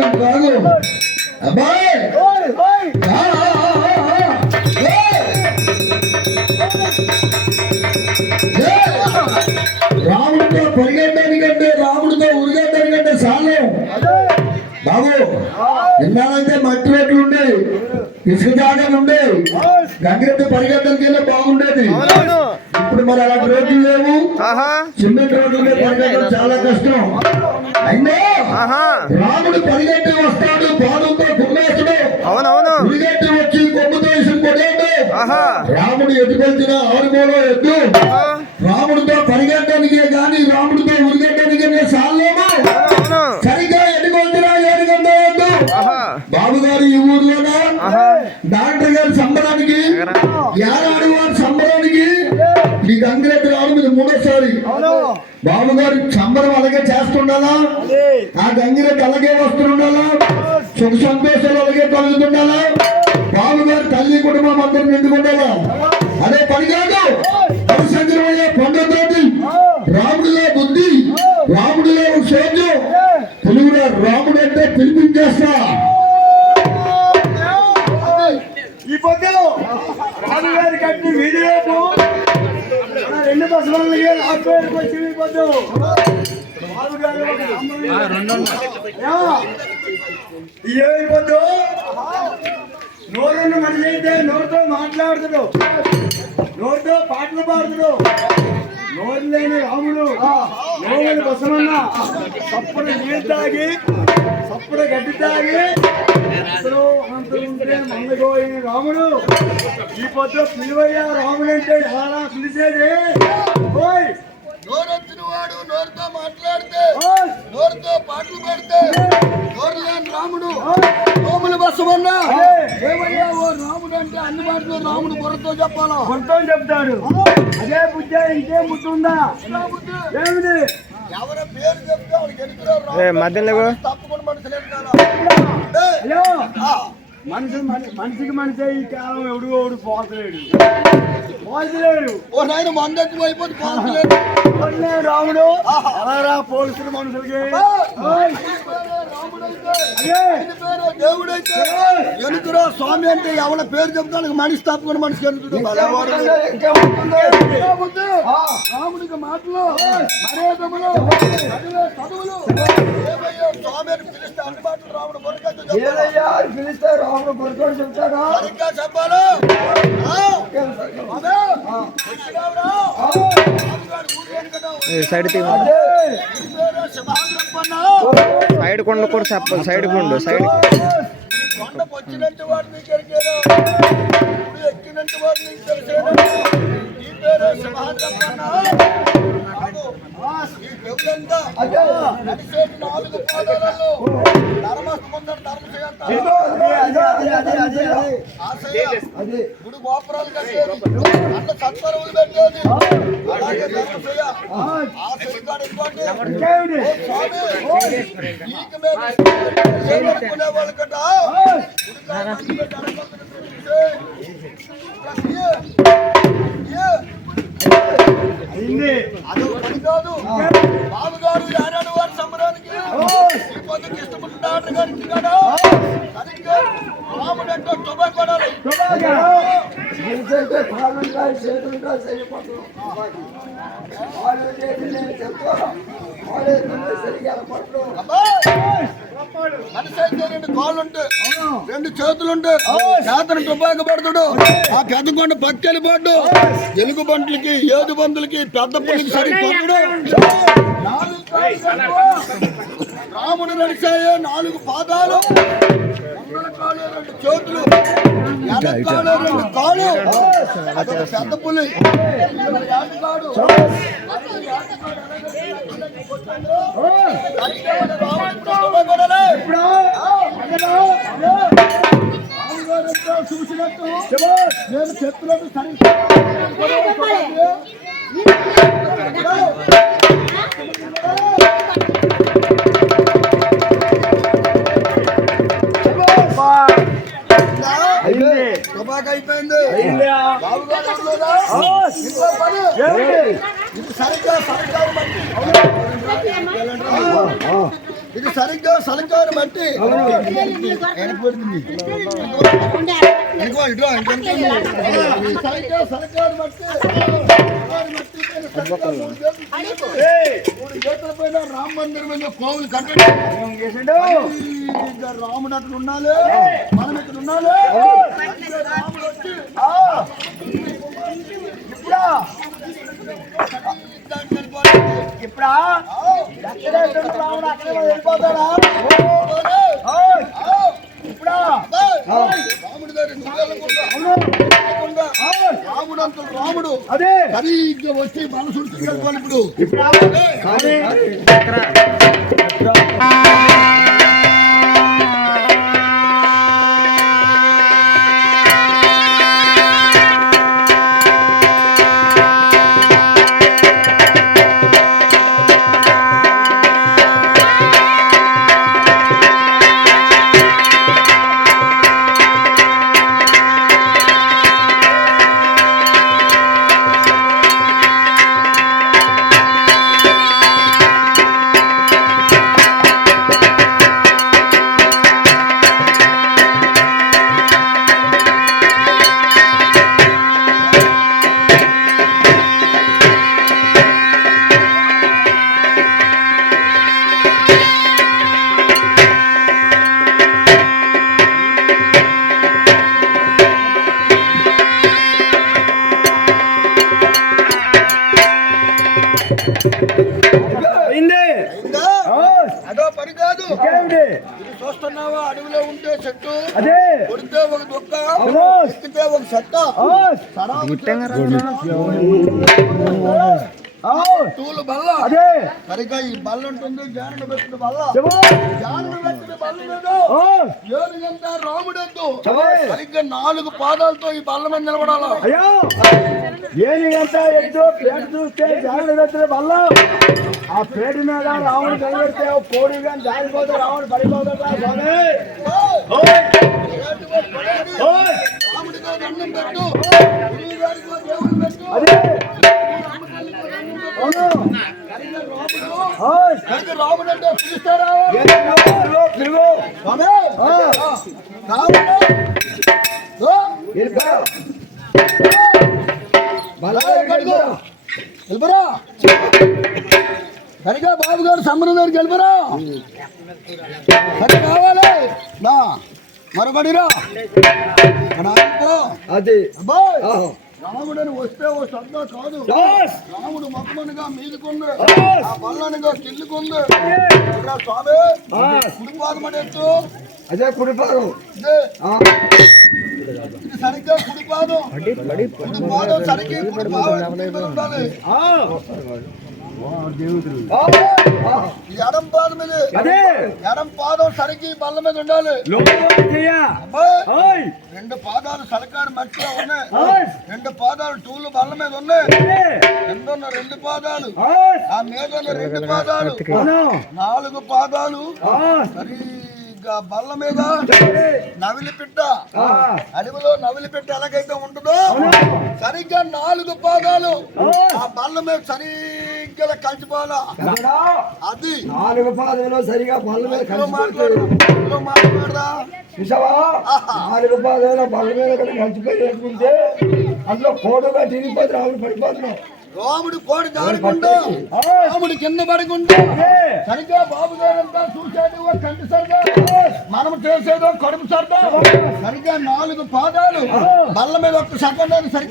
బాగు బాగు. అబ్బాయి రాముడితో పరిగెట్టడానికంటే రాముడితో ఉరిగేటానికంటే చాలు. బాబు ఎన్నాలంటే మట్టి రోడ్లు ఉండేవి ఇసుక జాగాలు ఉండేవి. గంగిరెడ్డి పరిగెట్టడానికైనా బాగుండేది. ఇప్పుడు మరి అలాంటి రోడ్లు లేవు. ఆహా. సిమెంట్ రోడ్ల మీద పరిగెట్టడం చాలా కష్టం. రాముడు పరిగెట్టి వస్తాడు పాదంతో గుమ్మేస్తాడు. అవునవును. పరిగెట్టి వచ్చి కొమ్ముతో ఇసుకు కొట్టాడు ఆహా. రాముడు ఎదుకొచ్చిన ఆరుమూలో ఎద్దు ఆహా. రాముడితో పరిగెట్టడానికే గాని రాముడితో ఉరిగెట్టడానికే నేను సాలేము ఈ గంగిరెడ్డి రావడం ఇది మూడోసారి. బాబు గారి సంబరం అలాగే చేస్తుండాలా? ఆ గంగిరెడ్డి అలాగే వస్తుండాలా? సుఖ సంతోషాలు అలాగే కలుగుతుండాలా? బాబు గారి తల్లి కుటుంబం అందరూ నిండుకుండాలా? అదే పని కాదు. పరిశంకరమయ్యే పండుగతోటి రాముడిలో బుద్ధి రాముడిలో సోద్యం తెలుగులో రాముడు అంటే పిలిపించేస్తా. ఈ పొద్దు రాజు గారి కట్టి వీడియోకు మన రెండు వచ్చి ఏ ఈ నోరున్న మనిషి అయితే నోరుతో మాట్లాడుతుడు నోరుతో పాటలు పాడుతుడు నోరు లేని రాముడు నోరు బసమన్న తప్పుడు నీళ్ళు తాగి సప్పుడు గడ్డి తాగి అసలు మందగోయిన రాముడు ఈ పొద్దు పిలువయ్యా రాముడు అంటే ఎలా పిలిచేది? ఓయ్! నోరొచ్చిన వాడు నోరుతో మాట్లాడితే నోరుతో పాటలు పాడితే నోరు లేని రాముడు నోములు బసవన్నా. ఏమయ్యా ఓ రాముడు అంటే అందుబాటులో రాముడు బుర్రతో చెప్పాలా? కొడతాం చెప్తాడు. అదే బుద్ధి ఇంకే ముట్టుందా ఏమిటి మధ్యలో మనిషి మని- మనిషికి మనిషి ఈ కాలం ఎవడు ఎవడు పోతలేడు. పోతలేడు. ఓ నాయన మందెక్కు అయిపోతే కొన్నే రాముడు. అలారా పోలీసులు మనుషులకి? దేవుడైతే ఎనుకురా స్వామి అంటే ఎవరి పేరు చెప్తాను మనిషి తప్పకుండా మనిషికి ఎనుకుడు రాముడికి మాటలు మర్యాదములు చదివే చదువులు. స్వామి ఏదయ్యా? పిలిస్తే రాముడు చెప్తాడా? చెప్పాలా? సైడ్? సైడ్ కొండ కూడా చెప్పాలి సైడ్ కొండ సైడ్. కొండకు వచ్చినట్టు వాడు ఎక్కినట్టు వాడు పేరు ఈ నడిచేటి నాలుగు పాదాలలో ధర్మస్థ ధర్మ చేస్తారు గుడి గోపురాలు కట్టేది అన్న సత్వరములు పెట్టేది అలాగే ధర్మ చేయ ఆశయ ఇవ్వండి స్వామి, నీకు మేము పని కాదు. బాబు గారు ఏనాడు వారి సంబరానికి పొద్దుకి ఇష్టపడుతున్నాడు గారికి కదా సరిగ్గా కొడాలి తుపాకా. రెండు కాళ్ళుంటే రెండు చేతులుంటే చేతను టుబాక పడుతుడు ఆ పెద్ద కొండ పక్కలి పడ్డు ఎలుగు బండ్లకి ఏదు బంతులకి పెద్ద పులికి సరిపోతుడు రాముడు నడిచాయే నాలుగు పాదాలు రెండు చేతులు రెండు కాళ్ళు పెద్ద పులి. చూసినట్టు నేను చెప్పినట్టు సరిగ్గా అయిపోయింది అయిందా? బాబుగారు సరిగ్గా సరిగ్గా ఇది సరిగ్గా సరిగ్గా బట్టి వెనకబడుతుంది. ఇదిగో ఇదిగో ఇంకెంత ఉంది? ఇది సరిగ్గా సరిగ్గా బట్టి సరిగ్గా మూడు చేతులు తీసుకో. ఏయ్, మూడు చేతుల పైన రామ మందిరం మీద కోవులు కట్టండి ఏం చేసిండు? సరిగ్గా రాముడు అక్కడ ఉండాలి మనం ఇక్కడ ఉండాలి సరిగ్గా రాముడు వచ్చి ఆ. ఇప్పుడా. ఇప్పుడా? రాముడు అంత రాముడు. అదే! సరిగ్గా వచ్చి మనసుడు ఇప్పుడు? ఎక్కితే ఒక చెట్ట తూలు బల్ల అదే సరిగ్గా ఈ బల్ల ఉంటుంది జానుడు పెట్టిన బల్ల జానుడు పెట్టిన బల్ల మీద ఏనుగంతా రాముడెద్దు సరిగ్గా నాలుగు పాదాలతో ఈ బల్ల మీద నిలబడాల అయ్యో ఏనిగంట ఎద్దు పేట చూస్తే జాగ్రత్త పెట్టిన బల్ల ఆ పేట మీద రాముడు కనిపెడితే కోడి కానీ జారిపోతే రాముడు పడిపోతాడా దండం పెట్టు. దేవుడు పెట్టు రాముడు అంటే పిలుస్తారా పిలువు. స్వామి ఆ. రాముడు? ఓ, వెళ్ళిపో. ఆగిపో. అది. అబ్బాయ్. రాముడని వస్తే ఓ శ్రద్ధ కాదు. రాముడు మొక్కమనిగా మీదికుంది. ఆ పల్లనిగా కిందికుంది. ఇక్కడ స్వామి. ఆ. కుడిపాదమడెత్తు అదే కుడిపాదం ఇదే. సరిగ్గా కుడిపాదం కుడిపాదం సరిగ్గా కుడిపాదం ఉండాలి. ఈ ఎడం ఇది అదే ఎడం పాదం ఈ బల్ల మీద ఉండాలి. రెండు పాదాలు సలకాడు మట్టిలో ఉన్నాయి. రెండు పాదాలు టూలు బల్ల మీద ఉన్నాయి ఉన్న రెండు పాదాలు. ఆ మీద రెండు పాదాలు. నాలుగు పాదాలు బల్ల మీద. నవిలి పిట్ట. అడవిలో నవిలి పిట్ట ఎలాగైతే ఉంటుందో. సరిగ్గా నాలుగు పాదాలు ఆ. ఆ బల్ల మీద సరిగ్గా కలిసిపోవాలా ఎక్కడా? అది. నాలుగు పాదములు సరిగా పళ్ళ మీద ఇందులో మాట్లాడదా ఆహా. నాలుగు పాదాల పళ్ళ మీద కలిసిపోయి వేసుకుంటే అందులో కోడుగా తిరిగిపోతే రాముడు పడిపోతున్నాం రాముడు కోడి జారకుండా రాముడు కింద పడకుండా సరిగ్గా బాబు గారంతా చూసేది ఒక కంటి సరదా. మనం చేసేదో కడుపు సరదా. సరిగ్గా నాలుగు పాదాలు. బల్ల మీద ఒక్క సెకండ్ సరి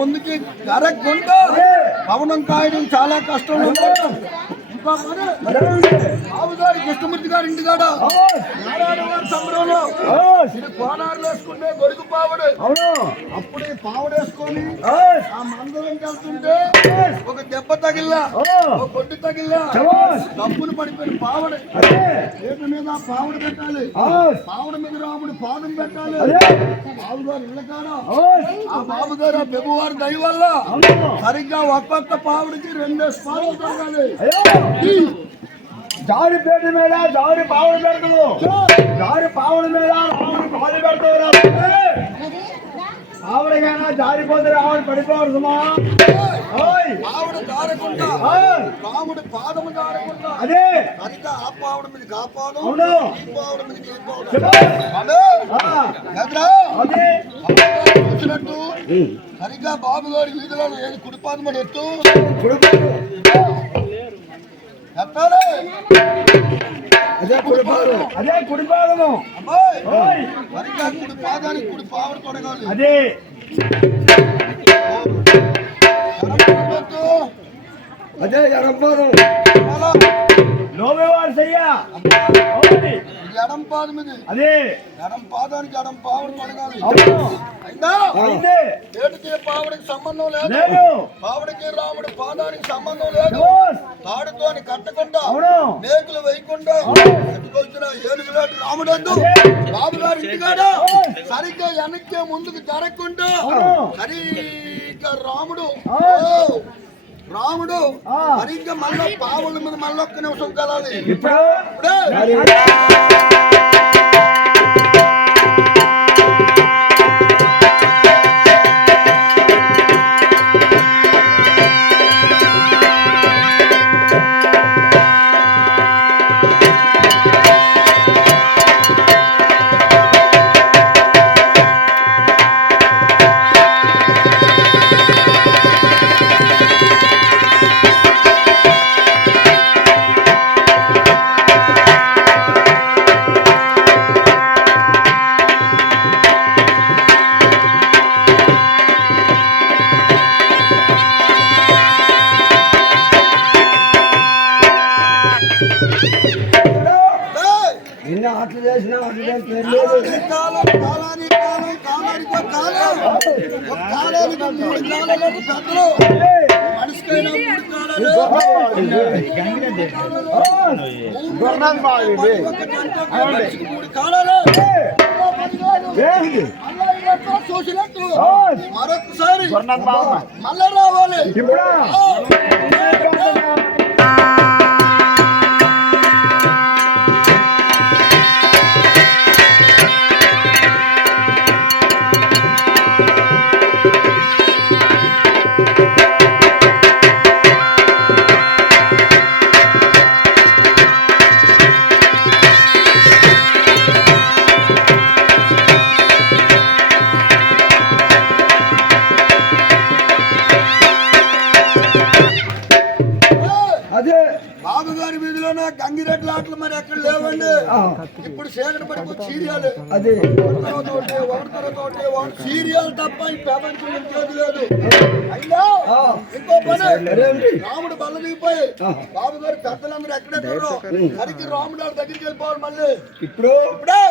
ముందుకి జరగకుండా పవనం కాయడం చాలా కష్టం. ఇంకా మరి బాబుగారి కృష్ణమూర్తి గారి ఇంటి కాడ. కోనారులు వేసుకుంటే గొడుగు పావుడు. అవును. అప్పుడు ఈ పావుడు వేసుకొని ఓయ్. ఆ మందరం వెళ్తుంటే ఒక దెబ్బ తగిల్లా. ఒక కొట్టు తగిల్లా శభాష్. డబ్బులు పడిపోయిన పావుడు. చేత మీద పావుడు పెట్టాలి. పావుడు మీద రాముడు పాదం పెట్టాలి. బాబుగారు ఇళ్ళకాడ. ఆ. బాబుగారు ఆ బెబువారి దయ వల్ల సరిగ్గా ఒక్కొక్క పావుడికి రెండేసి పావులు తగ్గాలి అయ్యో జారి పేట మీద జారి పావులు పెడతావు. జారి పావుల మీద రావుడు పాలు పెడతావు ఆవిడకైనా జారిపోతే రావుడు పావుడు దారకుండా ఓయ్. రాముడు పాదము అదే. సరిగ్గా ఆ పావుడు మీద ఆ పాదం అవును. ఈ పావుడు మీద పావుడు వచ్చినట్టు సరిగ్గా బాబు గారి వీధిలో ఏది కుడిపాదం ఎత్తు. కుడిపాదు. అదే కుడిపాదు అదే కుడిపాదము కుడి పాదానికి కుడి పావుడు తొడగాలి అదే. అదే ఎడంపాదం. లోబేవారు. ఇది ఎడం పాదం ఇది అదే. ఎడం పాదానికి ఎడం పావుడు అవును. అయిందా? ఏటికి పావుడికి సంబంధం లేదు. పావుడికి రాముడి పాదానికి సంబంధం లేదు. తాడుతోని కట్టకుండా మేకులు వేయకుండా ఎత్తుకొచ్చిన ఏనుగులాంటి రాముడందు బాబు గారి ఇంటికాడ. సరిగ్గా వెనక్కి ముందుకు జరగకుండా. సరిగ్గా రాముడు. రాముడు. సరిగ్గా మళ్ళా పావుల మీద మళ్ళీ ఒక్క నిమిషం కలాలి ఇప్పుడు. మూడు కాలాలు. మరొకసారి మళ్ళా రావాలి. అదే. బాబు గారి వీధిలోనే గంగిరెడ్ల ఆటలు మరి ఎక్కడ లేవండి? ఇప్పుడు చీకటి పడిపో సీరియాలు. అదే. ఒకటి సీరియల్ తప్ప ఈ ప్రపంచం ఇంకేది లేదు. అయినా ఆ. ఇంకో పని? రాముడు బల్ల దిగిపోయి. బాబు గారు పెద్దలందరూ ఎక్కడెక్కడో సరికి రాముడు వాళ్ళ దగ్గరికి వెళ్ళిపోవాలి మళ్ళీ. ఇప్పుడు ఇప్పుడే.